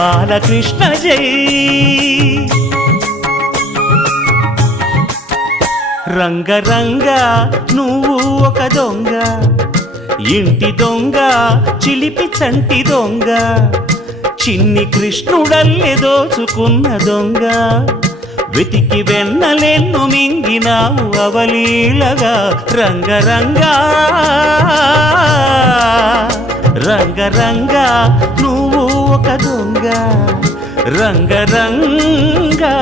బాలకృష్ణ జై. రంగరంగ నువ్వు ఒక దొంగ, ఇంటి దొంగ చిలిపి చంటి దొంగ, చిన్ని కృష్ణుడల్లె దోచుకున్న దొంగ, వెతికి వెన్నలెన్ను మింగినావు అవలీలగా. రంగరంగా రంగరంగా నువ్వు ఒక దొంగ, రంగరంగా.